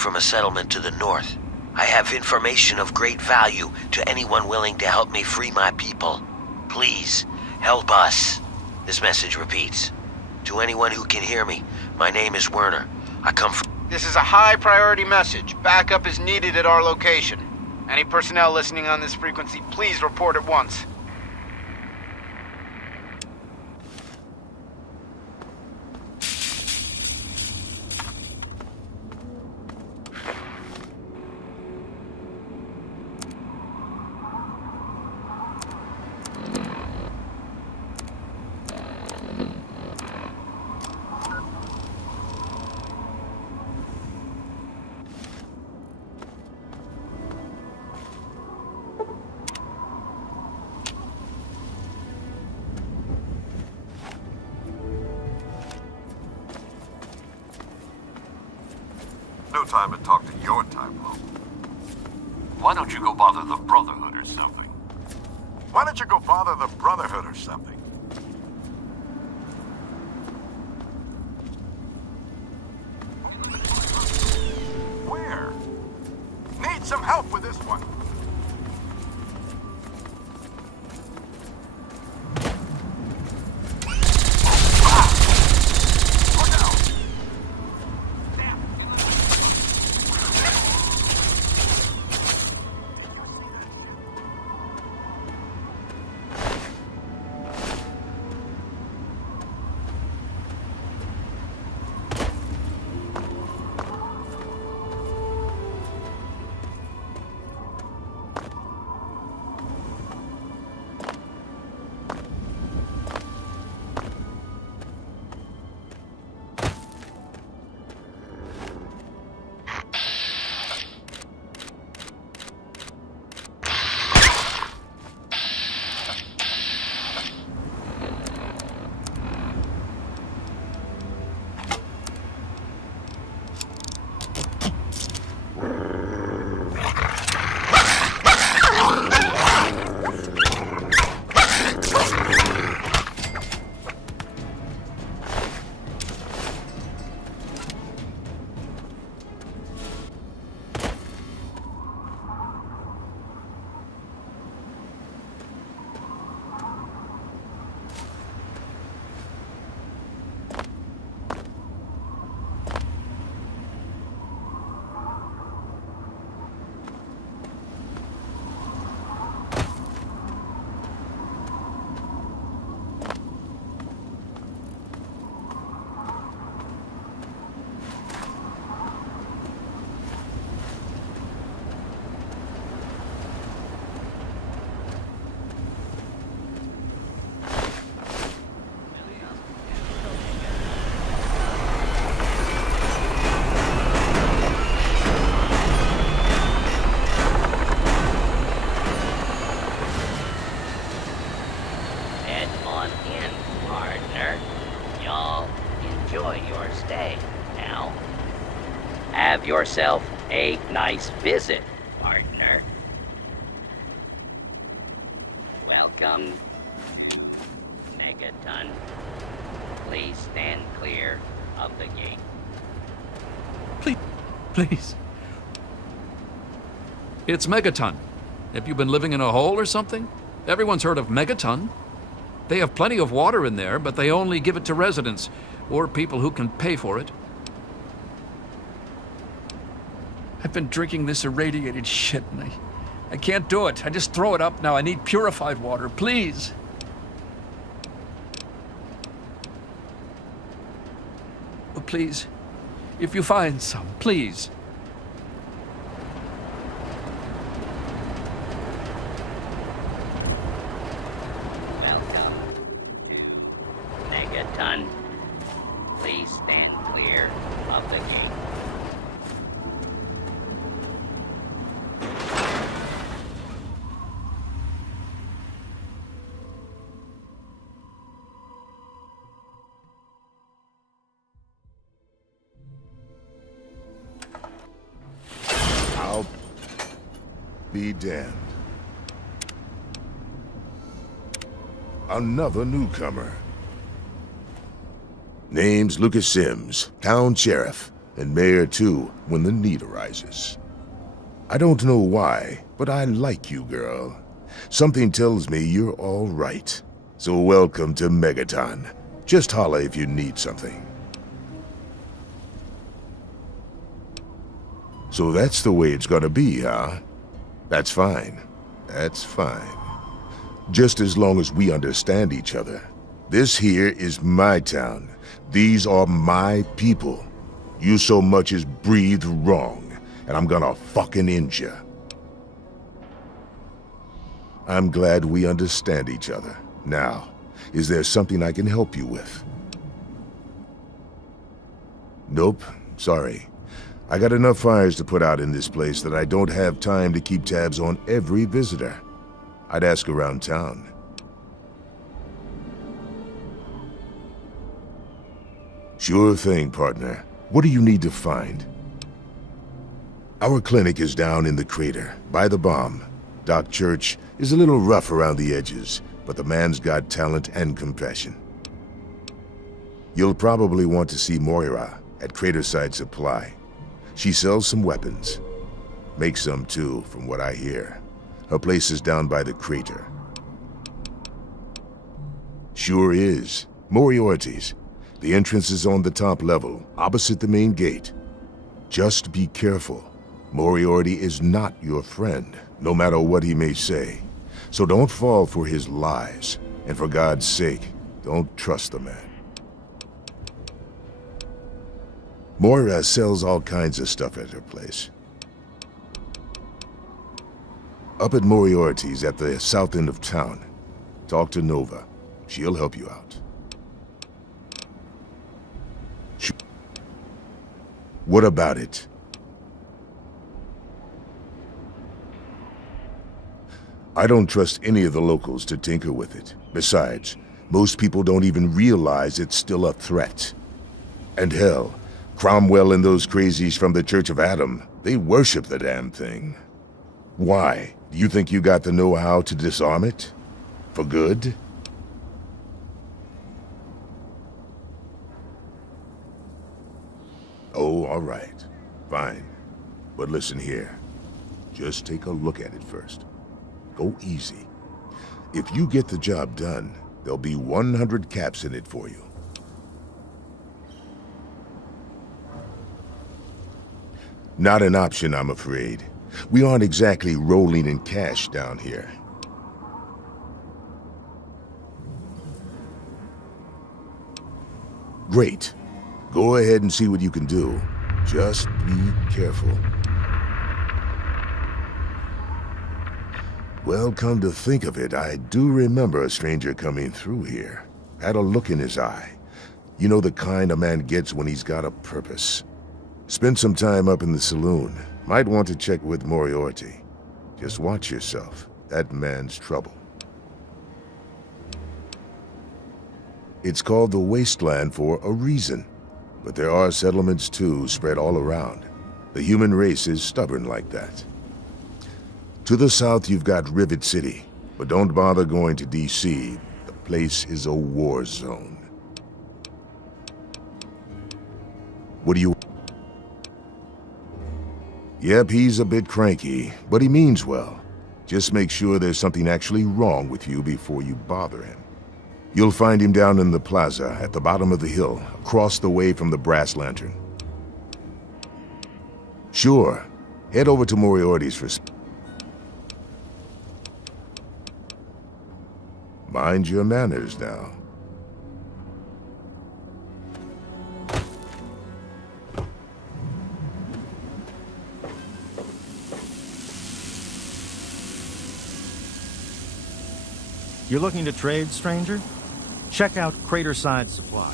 from a settlement to the north. I have information of great value to anyone willing to help me free my people. Please, help us. This message repeats. To anyone who can hear me, my name is Werner. I come from... This is a high-priority message. Backup is needed at our location. Any personnel listening on this frequency, please report at once. No time to talk to your type, Lo. Why don't you go bother the Brotherhood or something? Why don't you go bother the Brotherhood or something? Where? Need some help with this one. Have yourself a nice visit, partner. Welcome, Megaton. Please stand clear of the gate. Please. It's Megaton. Have you been living in a hole or something? Everyone's heard of Megaton. They have plenty of water in there, but they only give it to residents or people who can pay for it. I've been drinking this irradiated shit, and I can't do it. I just throw it up now. I need purified water, please. Oh, please, if you find some, please. Welcome to Megaton. Please stand clear of the gate. I'll be damned. Another newcomer. Name's Lucas Sims, town sheriff, and mayor too when the need arises. I don't know why, but I like you, girl. Something tells me you're all right. So welcome to Megaton. Just holla if you need something. So that's the way it's gonna be, huh? That's fine. That's fine. Just as long as we understand each other. This here is my town. These are my people. You so much as breathe wrong, and I'm gonna fucking end ya. I'm glad we understand each other. Now, is there something I can help you with? Nope, sorry. I got enough fires to put out in this place that I don't have time to keep tabs on every visitor. I'd ask around town. Sure thing, partner. What do you need to find? Our clinic is down in the crater, by the bomb. Doc Church is a little rough around the edges, but the man's got talent and compassion. You'll probably want to see Moira at Craterside Supply. She sells some weapons. Makes some too, from what I hear. Her place is down by the crater. Sure is. Moriarty's. The entrance is on the top level, opposite the main gate. Just be careful. Moriarty is not your friend, no matter what he may say. So don't fall for his lies. And for God's sake, don't trust the man. Moira sells all kinds of stuff at her place. Up at Moriarty's at the south end of town. Talk to Nova. She'll help you out. What about it? I don't trust any of the locals to tinker with it. Besides, most people don't even realize it's still a threat. And hell, Cromwell and those crazies from the Church of Adam, they worship the damn thing. Why? Do you think you got the know-how to disarm it? For good? Oh, all right. Fine. But listen here. Just take a look at it first. Go easy. If you get the job done, there'll be 100 caps in it for you. Not an option, I'm afraid. We aren't exactly rolling in cash down here. Great. Go ahead and see what you can do. Just be careful. Well, come to think of it, I do remember a stranger coming through here. Had a look in his eye. You know, the kind a man gets when he's got a purpose. Spent some time up in the saloon. Might want to check with Moriarty. Just watch yourself. That man's trouble. It's called the Wasteland for a reason. But there are settlements too, spread all around. The human race is stubborn like that. To the south, you've got Rivet City. But don't bother going to D.C. The place is a war zone. What do you... Yep, he's a bit cranky, but he means well. Just make sure there's something actually wrong with you before you bother him. You'll find him down in the plaza, at the bottom of the hill, across the way from the brass lantern. Sure. Head over to Moriarty's for... Mind your manners now. You're looking to trade, stranger? Check out Craterside Supply.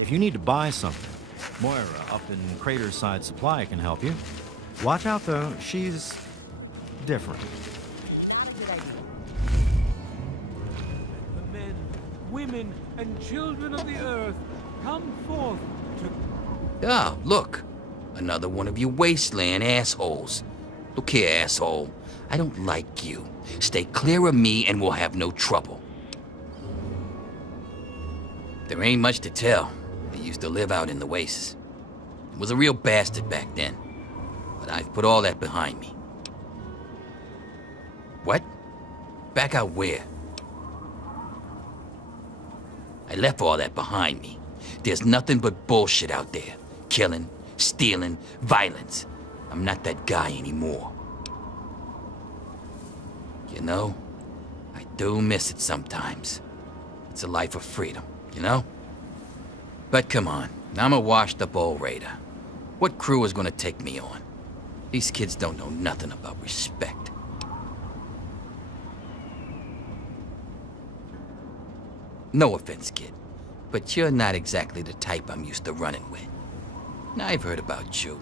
If you need to buy something, Moira up in Craterside Supply can help you. Watch out, though. She's different. The men, women, and children of the earth come forth to... Ah, look. Another one of you wasteland assholes. Look here, asshole. I don't like you. Stay clear of me and we'll have no trouble. There ain't much to tell. I used to live out in the wastes. Was a real bastard back then. But I've put all that behind me. What? Back out where? I left all that behind me. There's nothing but bullshit out there. Killing, stealing, violence. I'm not that guy anymore. You know, I do miss it sometimes. It's a life of freedom, you know? But come on, I'm a washed-up old raider. What crew is gonna take me on? These kids don't know nothing about respect. No offense, kid, but you're not exactly the type I'm used to running with. I've heard about you.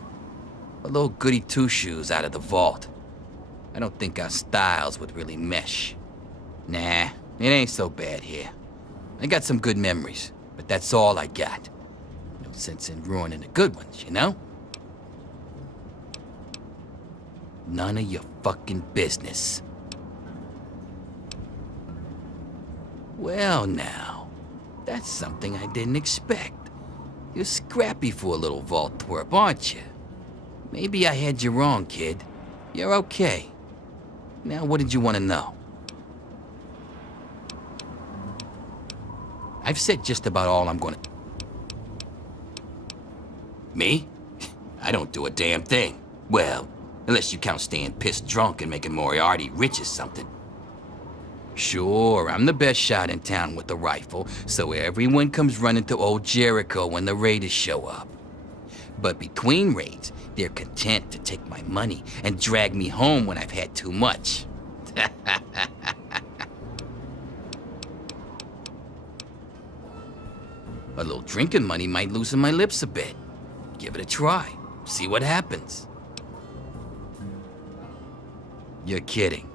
A little goody two-shoes out of the vault. I don't think our styles would really mesh. Nah, it ain't so bad here. I got some good memories, but that's all I got. No sense in ruining the good ones, you know? None of your fucking business. Well now, that's something I didn't expect. You're scrappy for a little vault twerp, aren't you? Maybe I had you wrong, kid. You're okay. Now, what did you want to know? I've said just about all I'm gonna... Me? I don't do a damn thing. Well, unless you count staying pissed drunk and making Moriarty rich or something. Sure, I'm the best shot in town with a rifle, so everyone comes running to old Jericho when the raiders show up. But between raids, they're content to take my money and drag me home when I've had too much. A little drinking money might loosen my lips a bit. Give it a try. See what happens. You're kidding.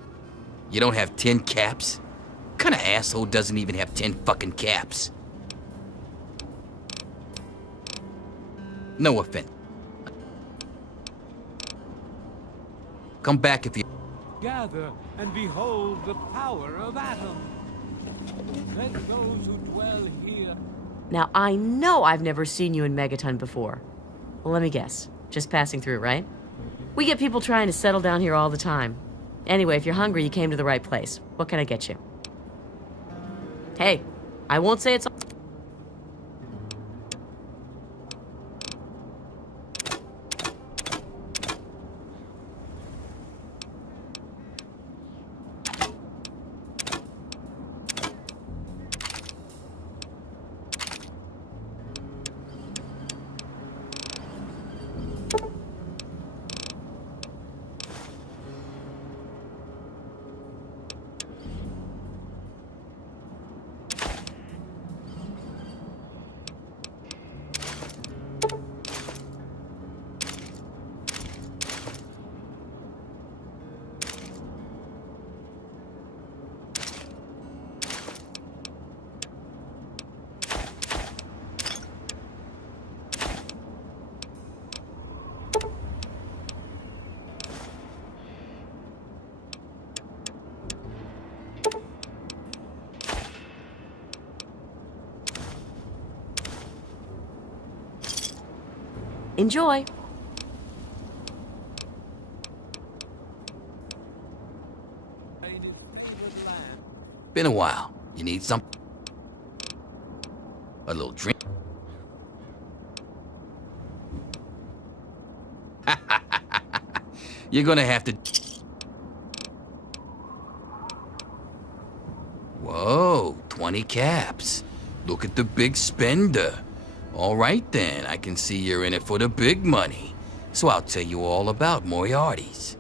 You don't have 10 caps? What kind of asshole doesn't even have 10 fucking caps? No offense. Come back if you... Gather and behold the power of Atom. Let those who dwell here... Now, I know I've never seen you in Megaton before. Well, let me guess. Just passing through, right? We get people trying to settle down here all the time. Anyway, if you're hungry, you came to the right place. What can I get you? Hey, I won't say it's... Enjoy. Been a while. You need some... A little drink? You're gonna have to... Whoa, 20 caps. Look at the big spender. All right then, I can see you're in it for the big money. So I'll tell you all about Moriarty's.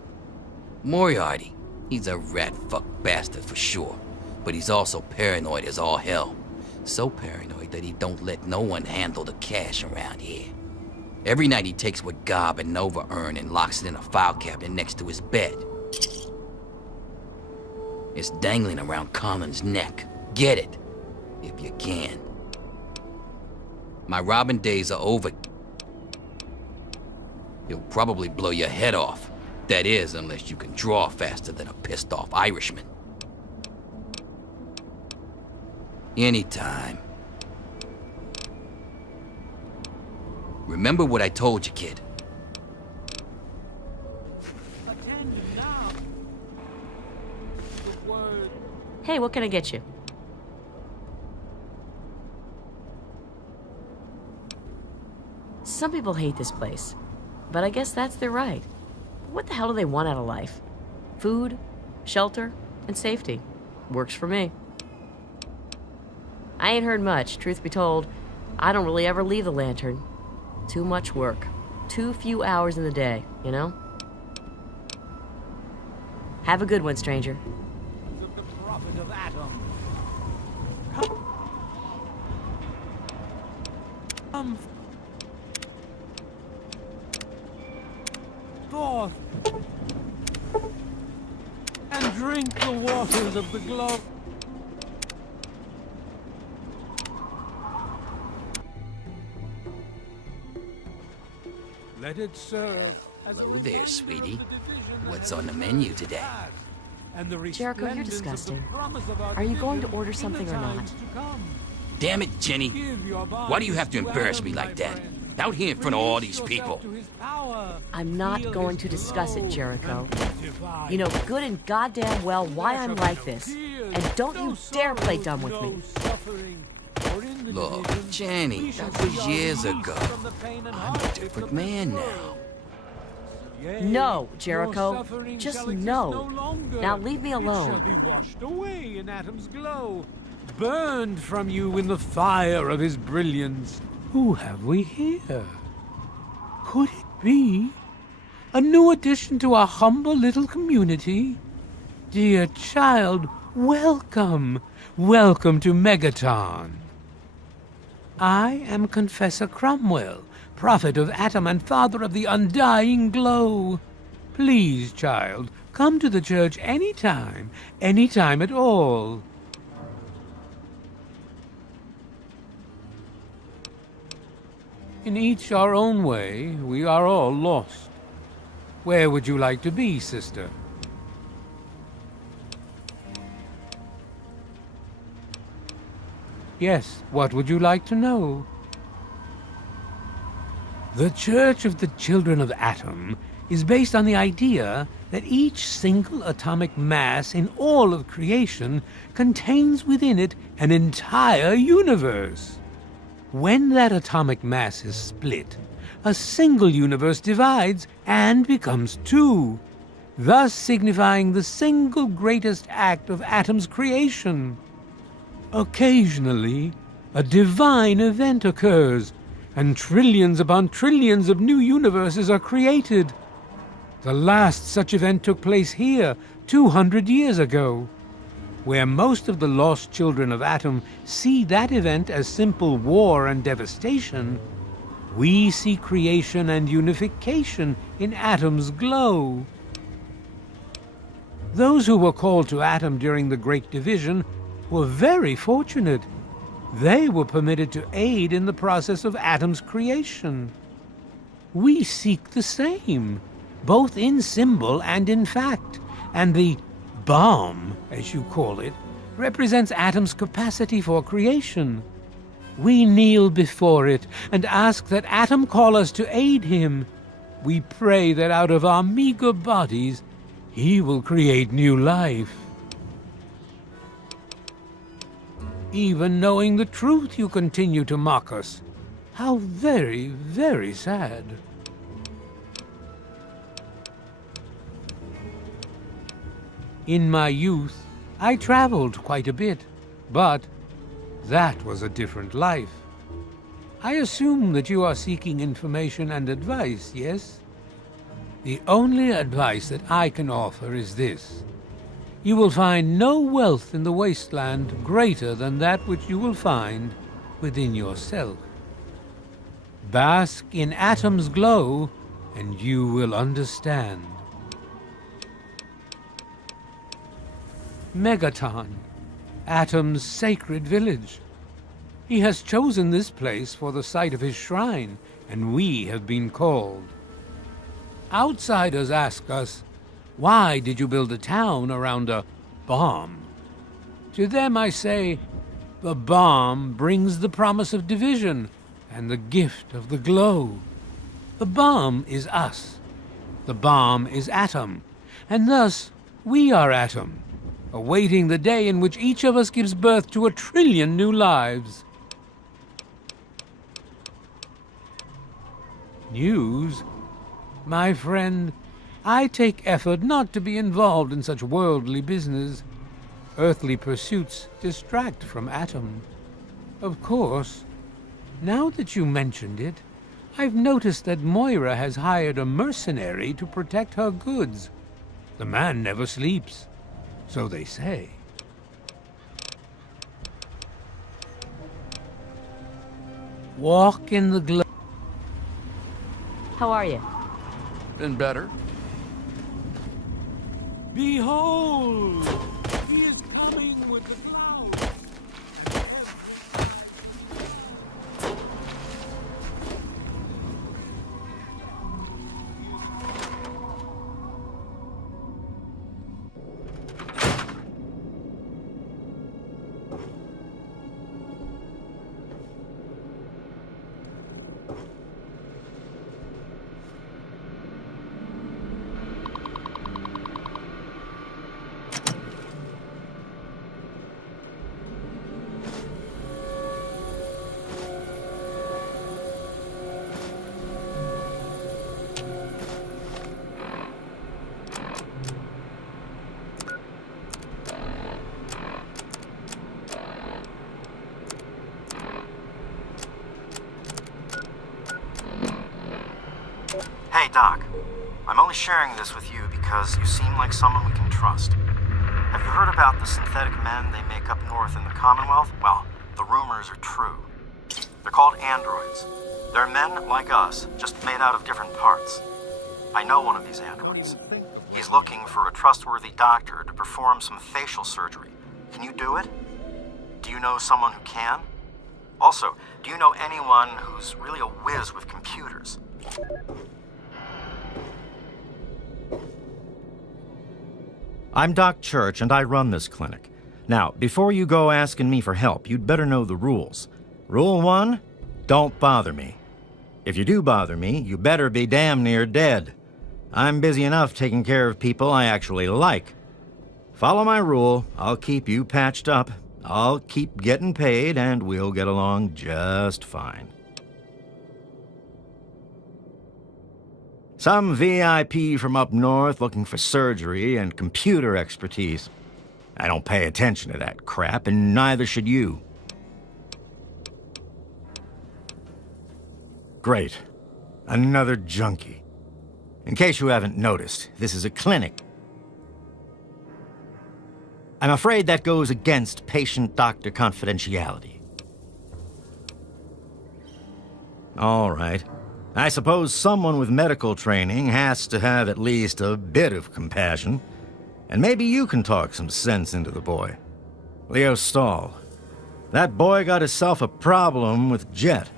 Moriarty, he's a rat-fuck bastard for sure. But he's also paranoid as all hell. So paranoid that he don't let no one handle the cash around here. Every night he takes what Gob and Nova earn and locks it in a file cabinet next to his bed. It's dangling around Colin's neck. Get it, if you can. My robbing days are over. He'll probably blow your head off. That is, unless you can draw faster than a pissed-off Irishman. Anytime. Remember what I told you, kid. Attend now. The word. Hey, what can I get you? Some people hate this place, but I guess that's their right. What the hell do they want out of life? Food, shelter, and safety. Works for me. I ain't heard much, truth be told. I don't really ever leave the lantern. Too much work. Too few hours in the day, you know? Have a good one, stranger. The prophet of Atom. Come forth and drink the waters of the globe. Let it serve as Hello a there, reminder sweetie. of the division that What's has on the menu come to today? pass, and the Jericho, you're resplendence of the disgusting. promise of our Are you going to division order in the something or not? times to come. Damn it, Jenny. Give your Why do you have to bodies embarrass Adam, me my like that? friend. Out here in front of all Release these yourself people. to his power. I'm not Feel going his to discuss it, glow Jericho. and beautify You know it. good and goddamn well why There I'm shall be like no this. tears, And don't no you dare play sorrows, dumb with no me. suffering. For in the Look, division, Jenny, we shall that was see our years release ago. from the pain and I'm a hardships different of this man world. now. Yea, No, your Jericho. suffering Just shall exist no. no longer. Now leave me It shall alone. be washed away in Atom's glow, burned from you in the fire of his brilliance. Who have we here? Could it be a new addition to our humble little community? Dear child, welcome. Welcome to Megaton. I am Confessor Cromwell, prophet of Atom and father of the undying glow. Please, child, come to the church any time at all. In each our own way, we are all lost. Where would you like to be, sister? Yes, what would you like to know? The Church of the Children of Atom is based on the idea that each single atomic mass in all of creation contains within it an entire universe. When that atomic mass is split, a single universe divides and becomes two, thus signifying the single greatest act of Atom's creation. Occasionally, a divine event occurs, and trillions upon trillions of new universes are created. The last such event took place here 200 years ago. Where most of the lost children of Atom see that event as simple war and devastation, we see creation and unification in Atom's glow. Those who were called to Atom during the Great Division were very fortunate. They were permitted to aid in the process of Atom's creation. We seek the same, both in symbol and in fact, and the bomb, as you call it, represents Atom's capacity for creation. We kneel before it and ask that Atom call us to aid him. We pray that out of our meager bodies, he will create new life. Even knowing the truth, you continue to mock us. How very, very sad. In my youth, I traveled quite a bit, but that was a different life. I assume that you are seeking information and advice, yes? The only advice that I can offer is this. You will find no wealth in the wasteland greater than that which you will find within yourself. Bask in Atom's glow, and you will understand. Megaton, Atom's sacred village. He has chosen this place for the site of his shrine, and we have been called. Outsiders ask us, why did you build a town around a bomb? To them I say, the bomb brings the promise of division, and the gift of the glow. The bomb is us. The bomb is Atom, and thus we are Atom, awaiting the day in which each of us gives birth to 1 trillion new lives. News? My friend, I take effort not to be involved in such worldly business. Earthly pursuits distract from Atom. Of course, now that you mentioned it, I've noticed that Moira has hired a mercenary to protect her goods. The man never sleeps, so they say. Walk in the glow. How are you? Been better. Behold! He is coming with the clouds. Hey, Doc. I'm only sharing this with you because you seem like someone we can trust. Have you heard about the synthetic men they make up north in the Commonwealth? Well, the rumors are true. They're called androids. They're men like us, just made out of different parts. I know one of these androids. He's looking for a trustworthy doctor to perform some facial surgery. Can you do it? Do you know someone who can? Also, do you know anyone who's really a whiz with computers? I'm Doc Church, and I run this clinic. Now, before you go asking me for help, you'd better know the rules. Rule 1, don't bother me. If you do bother me, you better be damn near dead. I'm busy enough taking care of people I actually like. Follow my rule, I'll keep you patched up, I'll keep getting paid, and we'll get along just fine. Some VIP from up north looking for surgery and computer expertise. I don't pay attention to that crap, and neither should you. Great. Another junkie. In case you haven't noticed, this is a clinic. I'm afraid that goes against patient-doctor confidentiality. All right. I suppose someone with medical training has to have at least a bit of compassion. And maybe you can talk some sense into the boy. Leo Stahl. That boy got himself a problem with Jet.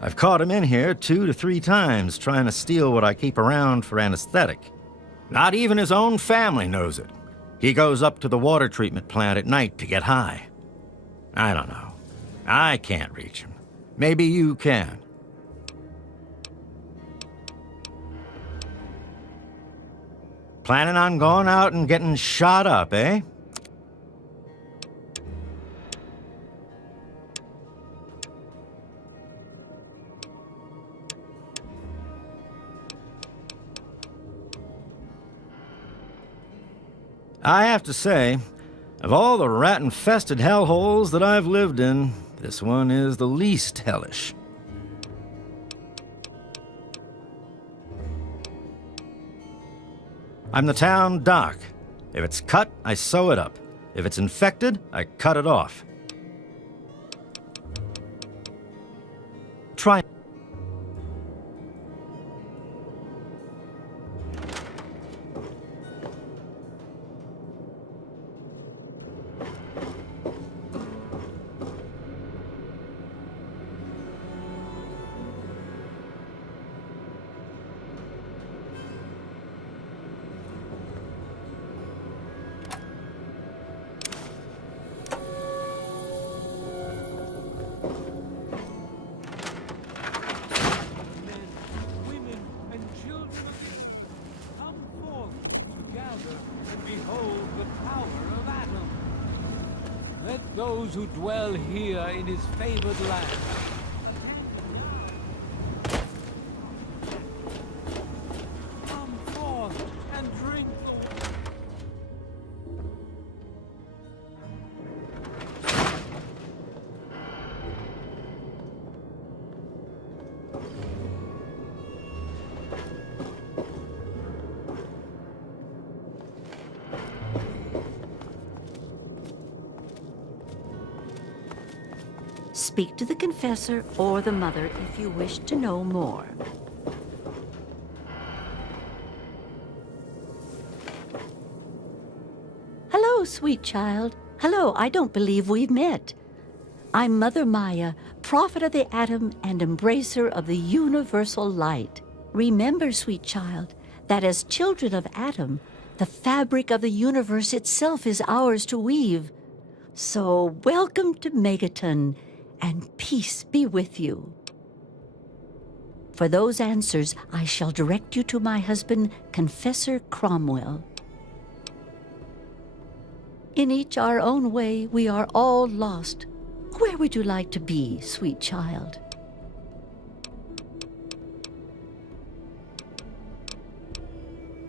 I've caught him in here 2 to 3 times trying to steal what I keep around for anesthetic. Not even his own family knows it. He goes up to the water treatment plant at night to get high. I don't know. I can't reach him. Maybe you can. Planning on going out and getting shot up, eh? I have to say, of all the rat-infested hellholes that I've lived in, this one is the least hellish. I'm the town doc. If it's cut, I sew it up. If it's infected, I cut it off. Try. Behold the power of Atom. Let those who dwell here in his favored land come forth and drink the water. Speak to the confessor or the mother if you wish to know more. Hello, sweet child. Hello, I don't believe we've met. I'm Mother Maya, prophet of the atom and embracer of the universal light. Remember, sweet child, that as children of Atom, the fabric of the universe itself is ours to weave. So welcome to Megaton, and peace be with you. For those answers, I shall direct you to my husband, Confessor Cromwell. In each our own way, we are all lost. Where would you like to be, sweet child?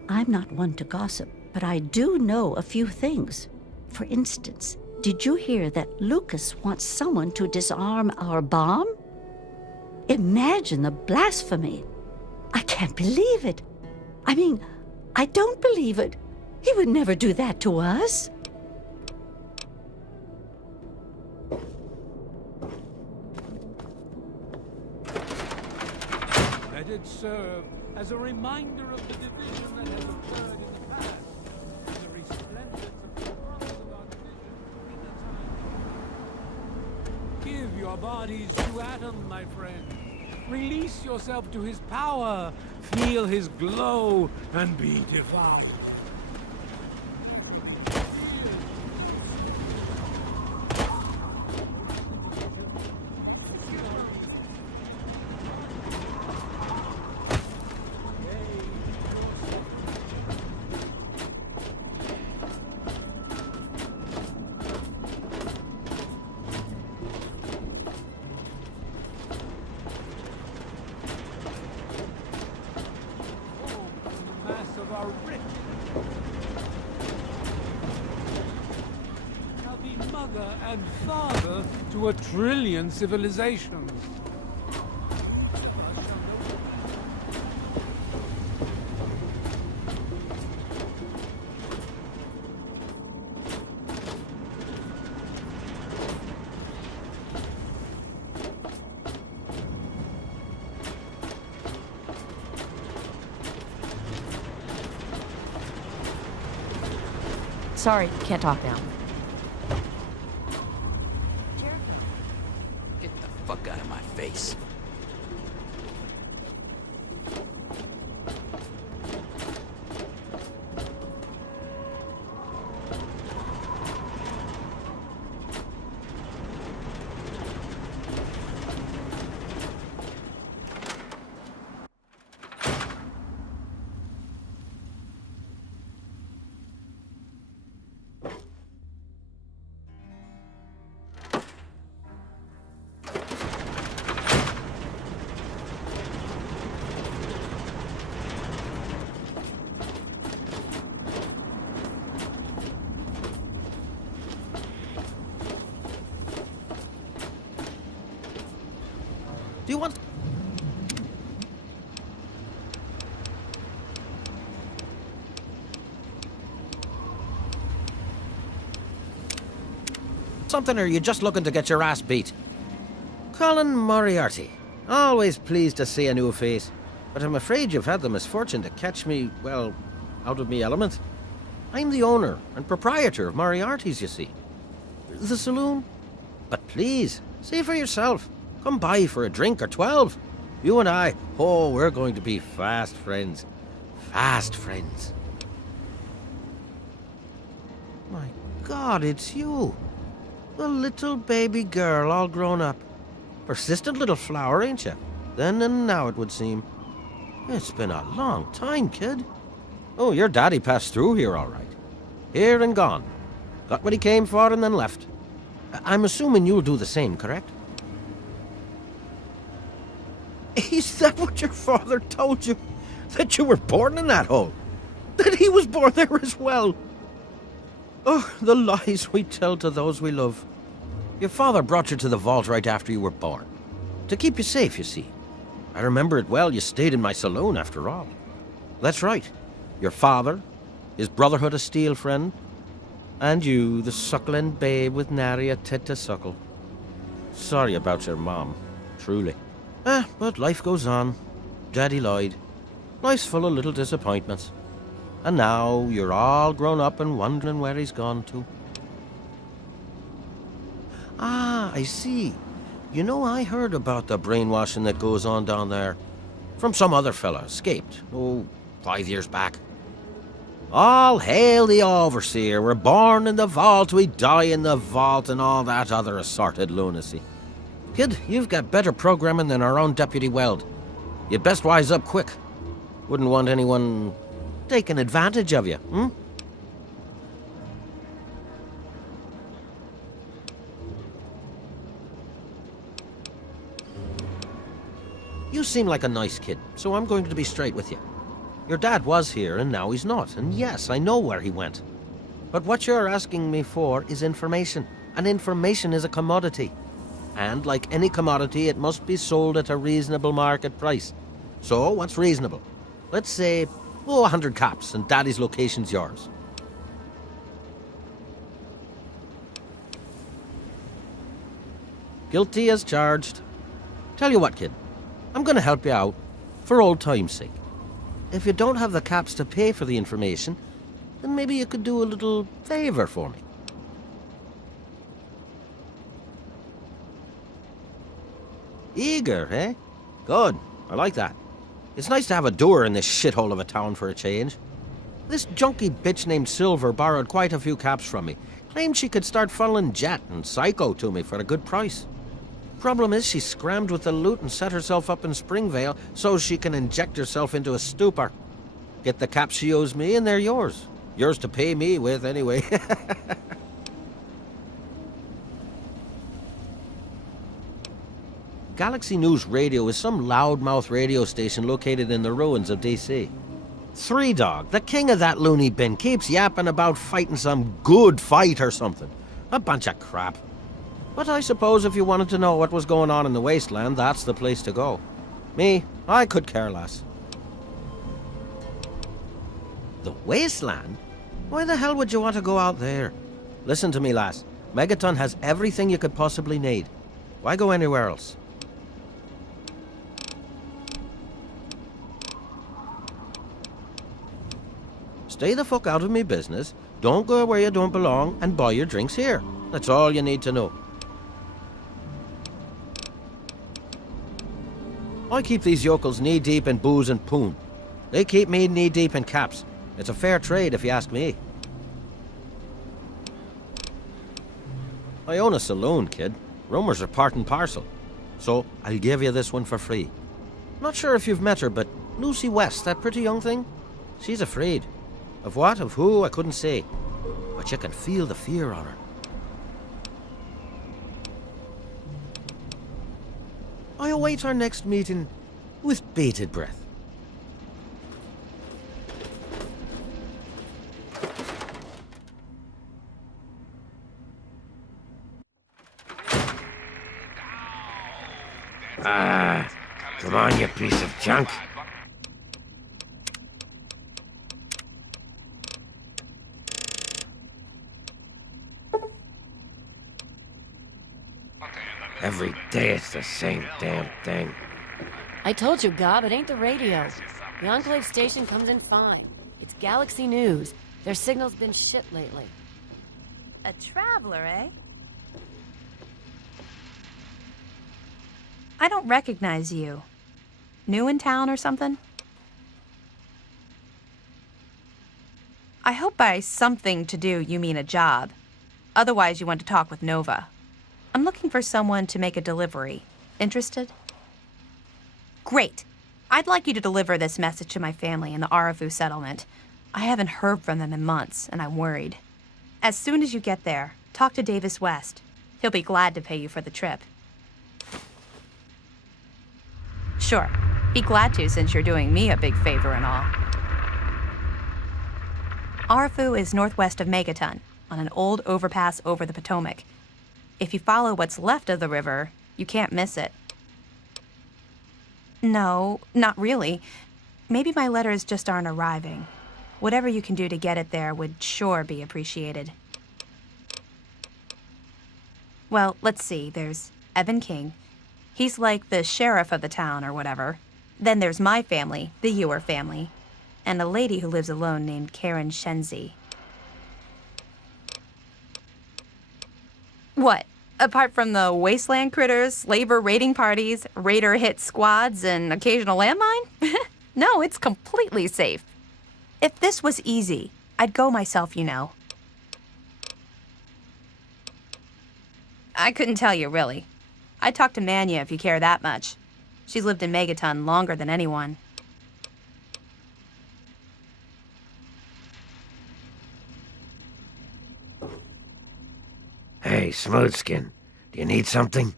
I'm not one to gossip, but I do know a few things. For instance, did you hear that Lucas wants someone to disarm our bomb? Imagine the blasphemy. I can't believe it. I mean, I don't believe it. He would never do that to us. Let it serve as a reminder of the division that has occurred in the past, and the resplendence of the brothers of our division in the time. Give your bodies to Atom, my friend. Release yourself to his power, feel his glow, and be devoured. Shall be mother and father to 1 trillion civilizations. Sorry, can't talk now. Get the fuck out of my face. Do you want... something, or are you just looking to get your ass beat? Colin Moriarty. Always pleased to see a new face. But I'm afraid you've had the misfortune to catch me, well, out of me element. I'm the owner and proprietor of Moriarty's, you see. The saloon. But please, see for yourself. Come by for a drink or 12. You and I, oh, we're going to be fast friends. Fast friends. My God, it's you. The little baby girl all grown up. Persistent little flower, ain't you? Then and now, it would seem. It's been a long time, kid. Oh, your daddy passed through here all right. Here and gone. Got what he came for and then left. I'm assuming you'll do the same, correct? Is that what your father told you? That you were born in that hole? That he was born there as well? Oh, the lies we tell to those we love. Your father brought you to the vault right after you were born. To keep you safe, you see. I remember it well, you stayed in my saloon after all. That's right. Your father, his Brotherhood of Steel friend, and you, the suckling babe with nary a tit to suckle. Sorry about your mom, truly. But life goes on. Daddy lied. Life's full of little disappointments. And now you're all grown up and wondering where he's gone to. Ah, I see. You know, I heard about the brainwashing that goes on down there. From some other fella, escaped. 5 years back. All hail the overseer. We're born in the vault, we die in the vault, and all that other assorted lunacy. Kid, you've got better programming than our own Deputy Weld. You'd best wise up quick. Wouldn't want anyone taking advantage of you, hmm? You seem like a nice kid, so I'm going to be straight with you. Your dad was here, and now he's not, and yes, I know where he went. But what you're asking me for is information, and information is a commodity. And like any commodity, it must be sold at a reasonable market price. So, what's reasonable? Let's say, 100 caps, and Daddy's location's yours. Guilty as charged. Tell you what, kid. I'm gonna help you out, for old time's sake. If you don't have the caps to pay for the information, then maybe you could do a little favor for me. Eager, eh? Good. I like that. It's nice to have a doer in this shithole of a town for a change. This junky bitch named Silver borrowed quite a few caps from me. Claimed she could start funneling Jet and Psycho to me for a good price. Problem is, she scrammed with the loot and set herself up in Springvale so she can inject herself into a stupor. Get the caps she owes me and they're yours. Yours to pay me with, anyway. Galaxy News Radio is some loudmouth radio station located in the ruins of D.C. Three Dog, the king of that loony bin, keeps yapping about fighting some good fight or something. A bunch of crap. But I suppose if you wanted to know what was going on in the wasteland, that's the place to go. Me, I could care less. The wasteland? Why the hell would you want to go out there? Listen to me, lass. Megaton has everything you could possibly need. Why go anywhere else? Stay the fuck out of me business, don't go where you don't belong, and buy your drinks here. That's all you need to know. I keep these yokels knee-deep in booze and poon. They keep me knee-deep in caps. It's a fair trade, if you ask me. I own a saloon, kid. Rumors are part and parcel. So, I'll give you this one for free. Not sure if you've met her, but Lucy West, that pretty young thing? She's afraid. Of what, of who, I couldn't say. But you can feel the fear on her. I await our next meeting with bated breath. Come on, you piece of junk. Every day it's the same damn thing. I told you, Gob, it ain't the radio. The Enclave station comes in fine. It's Galaxy News. Their signal's been shit lately. A traveler, eh? I don't recognize you. New in town or something? I hope by something to do you mean a job. Otherwise you want to talk with Nova. I'm looking for someone to make a delivery. Interested? Great. I'd like you to deliver this message to my family in the Arafu settlement. I haven't heard from them in months, and I'm worried. As soon as you get there, talk to Davis West. He'll be glad to pay you for the trip. Sure, be glad to since you're doing me a big favor and all. Arfu is northwest of Megaton, on an old overpass over the Potomac. If you follow what's left of the river, you can't miss it. No, not really. Maybe my letters just aren't arriving. Whatever you can do to get it there would sure be appreciated. Well, let's see. There's Evan King. He's like the sheriff of the town or whatever. Then there's my family, the Ewer family, and a lady who lives alone named Karen Shenzi. What? Apart from the wasteland critters, slaver raiding parties, raider hit squads, and occasional landmine? No, it's completely safe. If this was easy, I'd go myself, you know. I couldn't tell you, really. I'd talk to Manya if you care that much. She's lived in Megaton longer than anyone. Hey, Smoothskin, do you need something?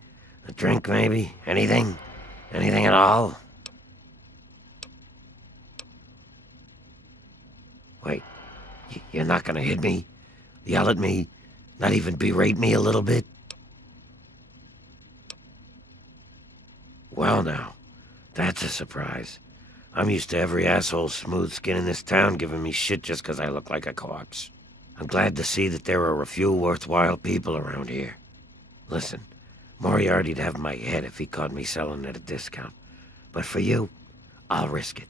A drink, maybe? Anything? Anything at all? Wait, you're not gonna hit me? Yell at me? Not even berate me a little bit? Well now, that's a surprise. I'm used to every asshole Smoothskin in this town giving me shit just 'cause I look like a corpse. I'm glad to see that there are a few worthwhile people around here. Listen, Moriarty'd have my head if he caught me selling at a discount. But for you, I'll risk it.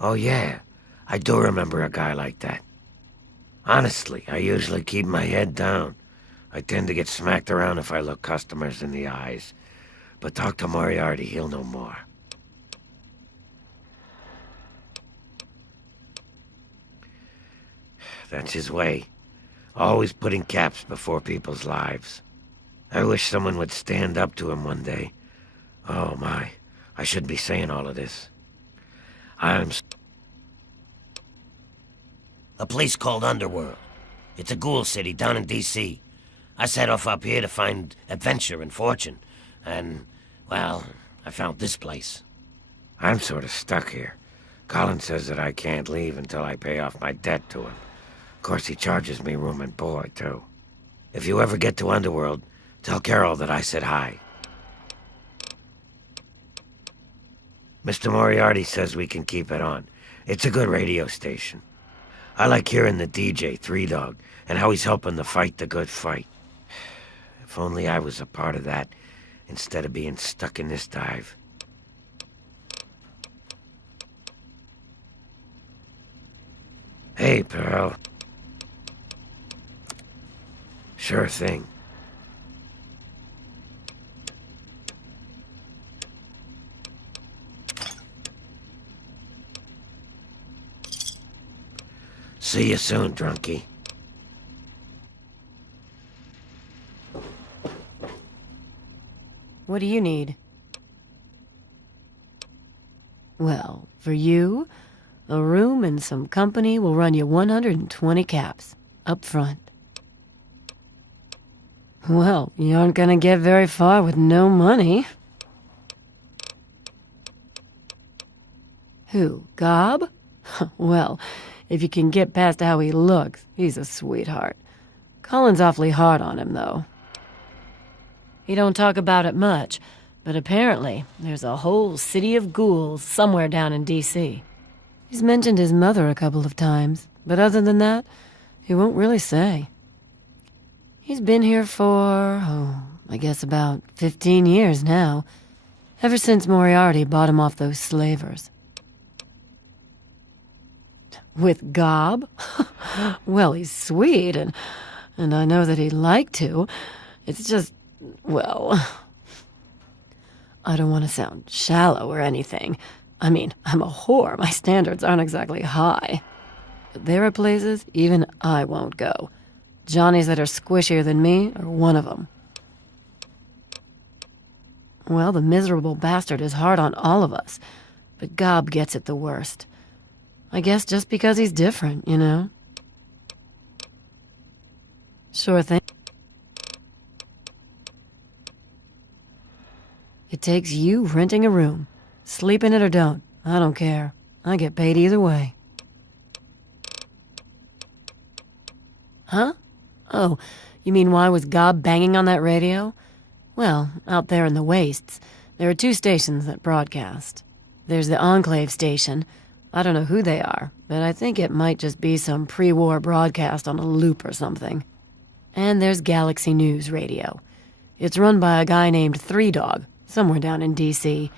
Oh yeah, I do remember a guy like that. Honestly, I usually keep my head down. I tend to get smacked around if I look customers in the eyes. But talk to Moriarty, he'll know more. That's his way. Always putting caps before people's lives. I wish someone would stand up to him one day. Oh my, I shouldn't be saying all of this. A place called Underworld. It's a ghoul city down in D.C. I set off up here to find adventure and fortune. And, well, I found this place. I'm sort of stuck here. Colin says that I can't leave until I pay off my debt to him. Of course, he charges me room and board, too. If you ever get to Underworld, tell Carol that I said hi. Mr. Moriarty says we can keep it on. It's a good radio station. I like hearing the DJ, Three Dog, and how he's helping to fight the good fight. If only I was a part of that, instead of being stuck in this dive. Hey, Pearl. Sure thing. See you soon, drunkie. What do you need? Well, for you, a room and some company will run you 120 caps, up front. Well, you aren't gonna get very far with no money. Who, Gob? Well, if you can get past how he looks, he's a sweetheart. Colin's awfully hard on him, though. He don't talk about it much, but apparently there's a whole city of ghouls somewhere down in D.C. He's mentioned his mother a couple of times, but other than that, he won't really say. He's been here for, I guess about 15 years now, ever since Moriarty bought him off those slavers. With Gob? Well, he's sweet, and I know that he'd like to. It's just, well, I don't want to sound shallow or anything. I mean, I'm a whore. My standards aren't exactly high. But there are places even I won't go. Johnnies that are squishier than me are one of them. Well, the miserable bastard is hard on all of us, but Gob gets it the worst. I guess just because he's different, you know? Sure thing. It takes you renting a room. Sleep in it or don't. I don't care. I get paid either way. Huh? Oh, you mean why was Gob banging on that radio? Well, out there in the wastes, there are 2 stations that broadcast. There's the Enclave station. I don't know who they are, but I think it might just be some pre-war broadcast on a loop or something. And there's Galaxy News Radio. It's run by a guy named Three Dog, somewhere down in D.C.,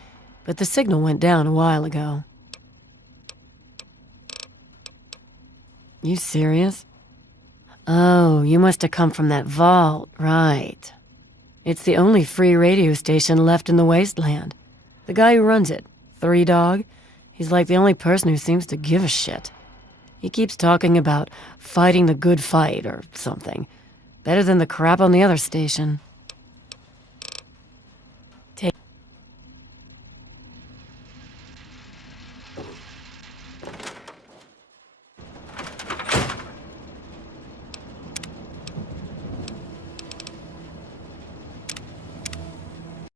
but the signal went down a while ago. You serious? Oh, you must have come from that vault, right. It's the only free radio station left in the wasteland. The guy who runs it, Three Dog, he's like the only person who seems to give a shit. He keeps talking about fighting the good fight or something. Better than the crap on the other station.